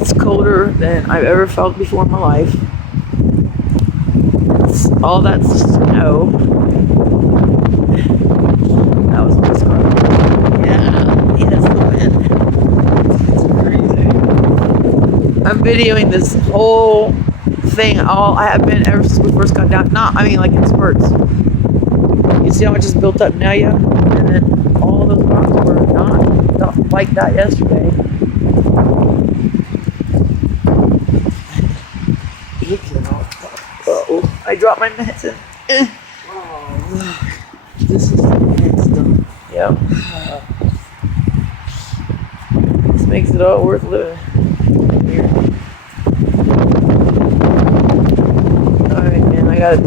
It's colder than I've ever felt before in my life. It's all that snow. That was my scar. Yeah, that's the wind. It's crazy. I'm videoing this whole thing. I have been ever since we first got down. Like in spurts. You see how much is built up now, yeah? And then all those rocks were not like that yesterday. Uh-oh, I dropped my medicine. Oh, look. This is the next stuff. Yep. This makes it all worth living. Here. Alright, man, I gotta